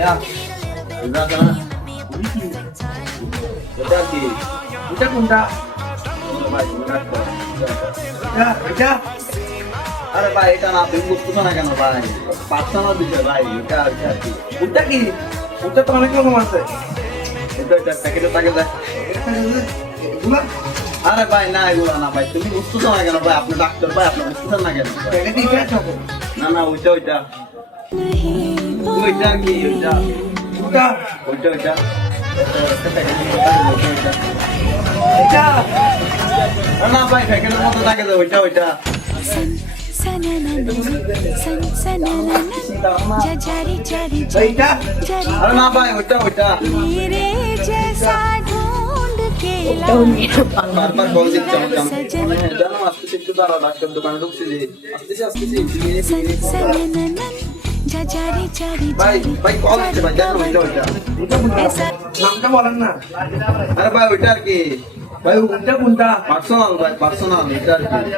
Ya, udah sana. Udah ki. এটা কোনটা ভাই, উনার তো। এটা এটা আরে ভাই এটা না তুমি বুঝতেছো না কেন ভাই? পার্সোনাল বিষয় ভাই, এটা আর কি। ওটা কি ওটা তো অনেক রকম আছে এটা প্যাকেটে থাকে দেখ। এগুলা আরে ভাই না এগুলো না ভাই, তুমি বুঝতেছো না কেন ভাই? আপনি ডাক্তার ভাই, আপনি বুঝতেছেন না কেন? প্যাকেট দিয়ে খেয়ে থাকো না না ওইটা ওইটা ওইটা কি ওইটা ওটা ওইটা ওইটা এটা না ভাই প্যাকেটের মতো থাকে যে ওইটা ওইটা এইটা আরে না ভাই ওইটা ওইটা বারবার বল দিচ্ছে আমাকে জানো আসতেছি একটু দাঁড়াও, ডাক্তার দোকানে ঢুকছি যে আসতেছি ভাই ভাই কল দিচ্ছে ভাই, জানো ওইটা ওইটা নামটা বলেন না আরে ভাই ওইটা আর কি ভাই ওটা কোনটা পার্সোনাল ভাই, পার্সোনাল ওইটা আর কি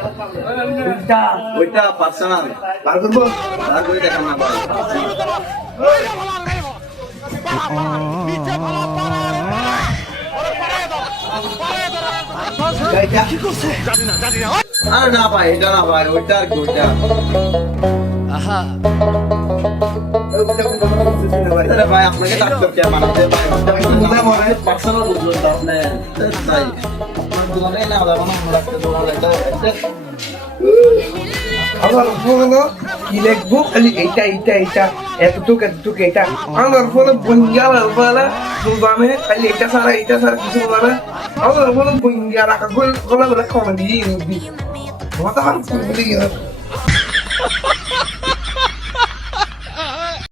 ওইটা ওইটা পার্সোনাল বার করবো আর করে দেখান না ভাই এইটা আরে না ভাই এটা না ভাই ওইটা আর কি ওইটা আরে ভাই আপনাকে ডাক্তার কে বানাতে ভাই পার্সোনাল বুঝলেন তো আপনি তাই আপনার দোকানে না যাবো না অন্য ডাক্তার দোকানে এটা আমার ফোন কি লিখবো খালি এইটা এইটা এইটা এতটুক এইটা আমার ফোন বঞ্জাল বলা দুবামে খালি এটা সারা কিছু বলা আমার ফোন বঞ্জাল রাখা গোল গোলা গোলা কমে দিয়ে মাথা খারাপ করে দিয়ে